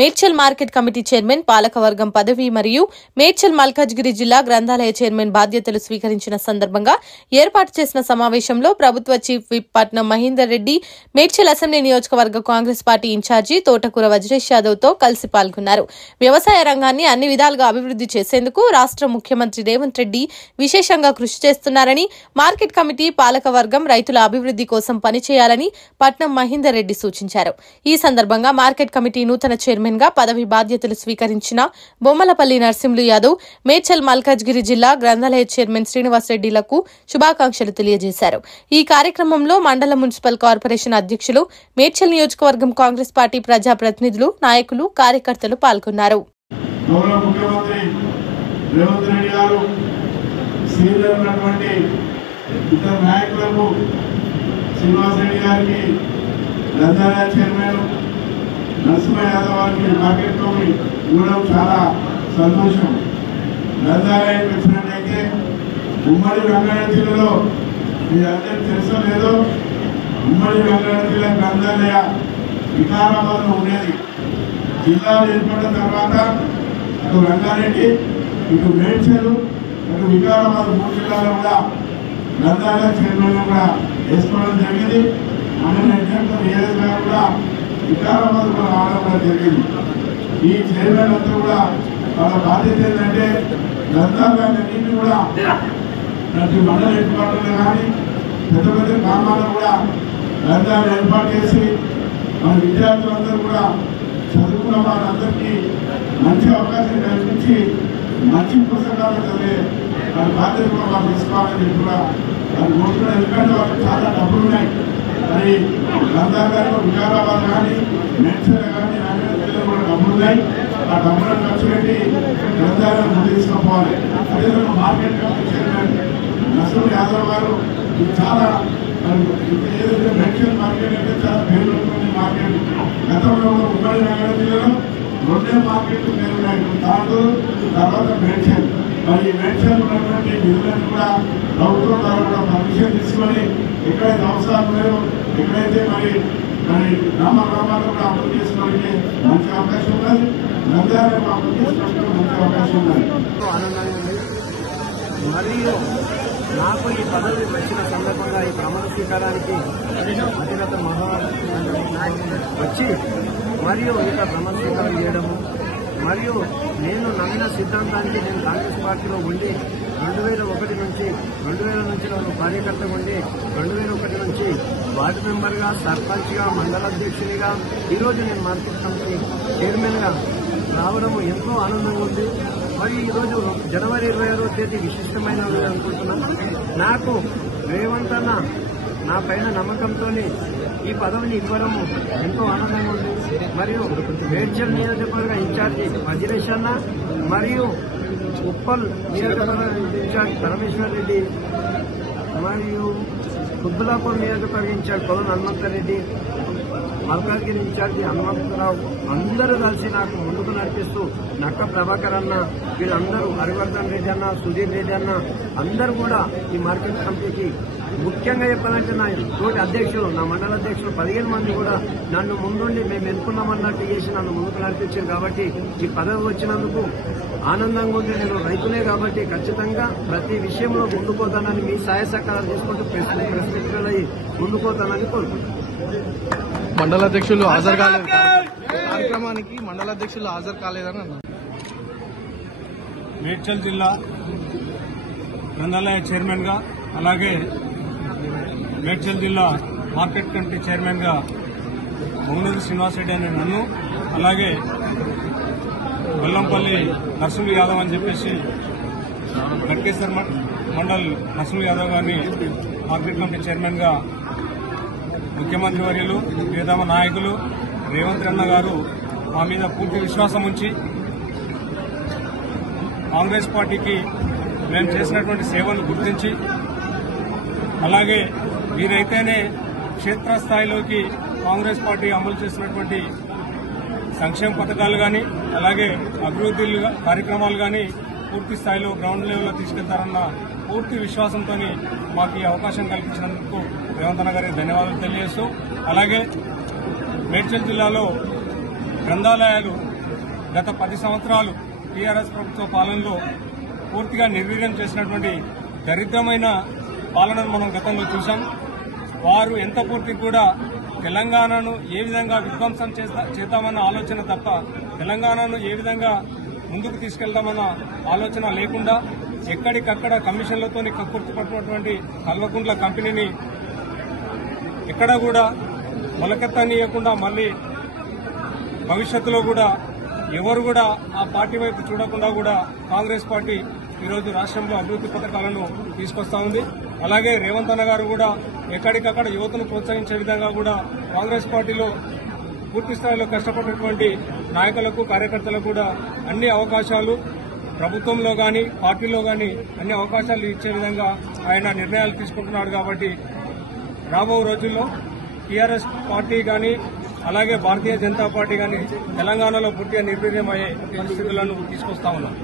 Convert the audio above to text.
Medchal market committee chairman పాలకవర్గం పదవి మరియు మేడ్చల్ మల్కాజ్గిరి జిల్లా గ్రంథాలయ చైర్మన్ బాధ్యతలు స్వీకరించిన సందర్భంగా ఏర్పాటు చేసిన సమావేశంలో ప్రభుత్వ చీఫ్ విప్ పట్నం మహేందర్ రెడ్డి, మేడ్చల్ అసెంబ్లీ నియోజకవర్గ కాంగ్రెస్ పార్టీ ఇన్ఛార్జి తోటకూర వజ్రేష్ యాదవ్ తో కలిసి పాల్గొన్నారు. వ్యవసాయ రంగాన్ని అన్ని విధాలుగా అభివృద్ధి చేసేందుకు రాష్ట్ర ముఖ్యమంత్రి రేవంత్ రెడ్డి విశేషంగా కృషి చేస్తున్నారని, మార్కెట్ కమిటీ పాలకవర్గం రైతుల అభివృద్ధి కోసం పనిచేయాలని పట్నం మహేందర్ రెడ్డి సూచించారు. ఈ సందర్భంగా మార్కెట్ కమిటీ నూతన చైర్మన్ గా పదవి బాధ్యతలు స్వీకరించిన బొమ్మలపల్లి నర్సింహులు యాదవ్, మేడ్చల్ మల్కాజ్గిరి జిల్లా గ్రంథాలయ చైర్మన్ శ్రీనివాస్ రెడ్డిలకు శుభాకాంక్షలు తెలియజేశారు. ఈ కార్యక్రమంలో మండల మున్సిపల్ కార్పొరేషన్ అధ్యక్షులు, మేడ్చల్ నియోజకవర్గం కాంగ్రెస్ పార్టీ ప్రజాప్రతినిధులు, నాయకులు, కార్యకర్తలు పాల్గొన్నారు. నరసింహ యాదవ్ గారికి మార్కెట్ కమిటీ ఇవ్వడం చాలా సంతోషం. గ్రంథాలయం వచ్చినట్టయితే ఉమ్మడి రంగారెడ్డి జిల్లాలో మీ అందరికీ తెలుసో లేదో, ఉమ్మడి రంగారెడ్డి జిల్లా గ్రంథాలయ వికారాబాద్లో ఉండేది. జిల్లాలు ఏర్పడిన తర్వాత అటు రంగారెడ్డి, ఇటు మేడ్చల్, అటు వికారాబాద్ 3 జిల్లాలో కూడా గ్రంథాలయ చైర్మన్ కూడా వేసుకోవడం జరిగింది. మన కూడా వికారాబాద్ కూడా రావడం కూడా జరిగింది. ఈ చైర్మన్ అంతా కూడా వాళ్ళ బాధ్యత ఏంటంటే గ్రంథాలయాలన్నింటినీ కూడా ప్రతి మండల ఏర్పాట్లలో కానీ పెద్ద పెద్ద గ్రామాల్లో కూడా గ్రంథాలు ఏర్పాటు చేసి మన విద్యార్థులందరూ కూడా చదువుకున్న వాళ్ళందరికీ మంచి అవకాశం కల్పించి మంచి పుస్తకాలు చదివే వాళ్ళ బాధ్యత కూడా వాళ్ళు తీసుకోవాలని కూడా వాళ్ళు కోరుకున్నారు. ఎందుకంటే వాళ్ళకి చాలా డబ్బులు ఉన్నాయి. మరి గ్రంథాలయాల్లో వికారాబాద్ కానీ మేడ్చల్ కానీ రంగారెడ్డి కూడా డబ్బులు ఉన్నాయి. ఆ డబ్బులను ఖర్చు పెట్టి గ్రంథాలయం ముందు తీసుకోవాలి. అదేవిధంగా market committee chairman Narasimha Yadav గారు చాలా ఏదైతే మేడ్చల్ మార్కెట్ అంటే చాలా పేరు మార్కెట్. గతంలో ఉమ్మడి రంగారెడ్డి జిల్లాలో 2 మార్కెట్లు పేరున్నాయి, తాండూరు తర్వాత మేడ్చల్. మరి మేడ్చల్ ఉన్నటువంటి నిధులను కూడా ప్రభుత్వం ద్వారా కూడా పర్మిషన్ తీసుకొని ఎక్కడైతే అవసరాలు ఉన్నాయో, ఎక్కడైతే మరి గ్రామాల్లో కూడా అమలు చేసుకోవడానికి మంచి అవకాశం ఉన్నది. గ్రంథాలయం అమలు చేసుకోవడానికి మంచి అవకాశం ఉన్నది. మరియు నాకు ఈ పదవి వచ్చిన సందర్భంగా ఈ ప్రమాణ స్వీకారానికి అధినేత వచ్చి మరియు ఇక ప్రమాణ స్వీకారం చేయడము, మరియు నేను నమ్మిన సిద్ధాంతానికి నేను కాంగ్రెస్ పార్టీలో ఉండి 2001 నుంచి నేను కార్యకర్తగా ఉండి 2001 నుంచి వార్డు మెంబర్గా, సర్పంచ్గా, మండలాధ్యక్షునిగా, ఈరోజు నేను మార్కెట్ కమిటీ చైర్మన్గా రావడం ఎంతో ఆనందంగా ఉంది. మరి ఈరోజు జనవరి 26వ తేదీ విశిష్టమైనది అనుకుంటున్నాను. నాకు రేవంత్ అన్న నా పైన నమ్మకంతో ఈ పదవిని ఇవ్వడం ఎంతో ఆనందంగా ఉంది. మరియు మేడ్చల్ నియోజకవర్గ ఇన్ఛార్జి వజ్రేష్ అన్న మరియు ఉప్పల్ నియోజకవర్గ ఇన్ఛార్జ్ పరమేశ్వర్ రెడ్డి మరియు కుద్బులాపూర్ నియోజకవర్గ ఇన్ఛార్జ్ కొలను హనుమంతరెడ్డి, మల్కాజ్గిరి ఇన్ఛార్జి హనుమంతరావు అందరూ కలిసి నాకు ముందుకు నడిపిస్తూ నక్క ప్రభాకర్ అన్న, వీళ్ళందరూ హరివర్ధన్ రెడ్డి అన్న, సుధీర్ రెడ్డి అన్న అందరూ కూడా ఈ మార్కెట్ కమిటీకి ముఖ్యంగా చెప్పాలంటే నా తోటి అధ్యక్షులు, నా మండల అధ్యక్షులు 15 మంది కూడా నన్ను ముందుండి మేము ఎన్నుకున్నామన్నట్టు చేసి నన్ను ముందుకు నడిపించారు. కాబట్టి ఈ పదవి వచ్చినందుకు ఆనందంగా ఉంది. నేను రైతులే కాబట్టి ఖచ్చితంగా ప్రతి విషయంలో ముందుకోతానని మీ సహాయ సహకారాలు చేసుకుంటూ ప్రశ్నికులై ముందుకోతానని కోరుకుంటున్నాను. మండల అధ్యక్షులు హాజరు కాలేదు కార్యక్రమానికి, మండల అధ్యక్షులు హాజరు కాలేదని అన్నారు. మేడ్చల్ జిల్లా గ్రంథాలయ చైర్మన్ గా, అలాగే మేడ్చల్ జిల్లా మార్కెట్ కమిటీ చైర్మన్ గా బొమ్మలపల్లి శ్రీనివాస్ రెడ్డి అనే నన్ను, అలాగే బెల్లంపల్లి నరసింహులు యాదవ్ అని చెప్పేసి గట్కేశ్వర్ మండల్ నరసింహులు యాదవ్ గారిని మార్కెట్ కమిటీ చైర్మన్ గా ముఖ్యమంత్రి వర్యులు, ప్రియతమ నాయకులు రేవంత్ అన్న గారు మా మీద పూర్తి విశ్వాసం ఉంచి కాంగ్రెస్ పార్టీకి మేము చేసినటువంటి సేవలు గుర్తించి, అలాగే వీరైతేనే క్షేత్రస్థాయిలోకి కాంగ్రెస్ పార్టీ అమలు చేసినటువంటి సంక్షేమ పథకాలు కానీ, అలాగే అభివృద్ధి కార్యక్రమాలు కానీ పూర్తి స్థాయిలో గ్రౌండ్ లెవెల్లో తీసుకెళ్తారన్న పూర్తి విశ్వాసంతో మాకు ఈ అవకాశం కల్పించినందుకు రేవంత్ అన్న గారికి ధన్యవాదాలు తెలియజేస్తూ, అలాగే మేడ్చల్ జిల్లాలో గ్రంథాలయాలు గత 10 సంవత్సరాలు టీఆర్ఎస్ ప్రభుత్వ పాలనలో పూర్తిగా నిర్వీర్యం చేసినటువంటి దరిద్రమైన పాలనను మనం గతంలో చూశాం. వారు ఎంత పూర్తి కూడా తెలంగాణను ఏ విధంగా విధ్వంసం చేద్దామన్న ఆలోచన తప్ప తెలంగాణను ఏ విధంగా ముందుకు తీసుకెళ్దామన్న ఆలోచన లేకుండా ఎక్కడికక్కడ కమిషన్లతో కక్కుర్తిపట్టినటువంటి కల్వకుంట్ల కంపెనీని ఎక్కడా కూడా మొలకెత్తనీయకుండా మళ్లీ భవిష్యత్తులో కూడా ఎవరు కూడా ఆ పార్టీ వైపు చూడకుండా కూడా కాంగ్రెస్ పార్టీ ఈరోజు రాష్ట్రంలో అభివృద్ది పథకాలను తీసుకొస్తా ఉంది. అలాగే రేవంత్ అన్న గారు కూడా ఎక్కడికక్కడ యువతను ప్రోత్సహించే విధంగా కూడా కాంగ్రెస్ పార్టీలో పూర్తి స్థాయిలో కష్టపడినటువంటి నాయకులకు కార్యకర్తలకు కూడా అన్ని అవకాశాలు ప్రభుత్వంలో గాని పార్టీలో గాని అన్ని అవకాశాలు ఇచ్చే విధంగా ఆయన నిర్ణయాలు తీసుకుంటున్నాడు. కాబట్టి రాబో రోజుల్లో టీఆర్ఎస్ పార్టీ గాని అలాగే భారతీయ జనతా పార్టీ గాని తెలంగాణలో పూర్తిగా నిర్వీర్యమయ్యే పరిస్థితులను తీసుకొస్తా ఉన్నారు.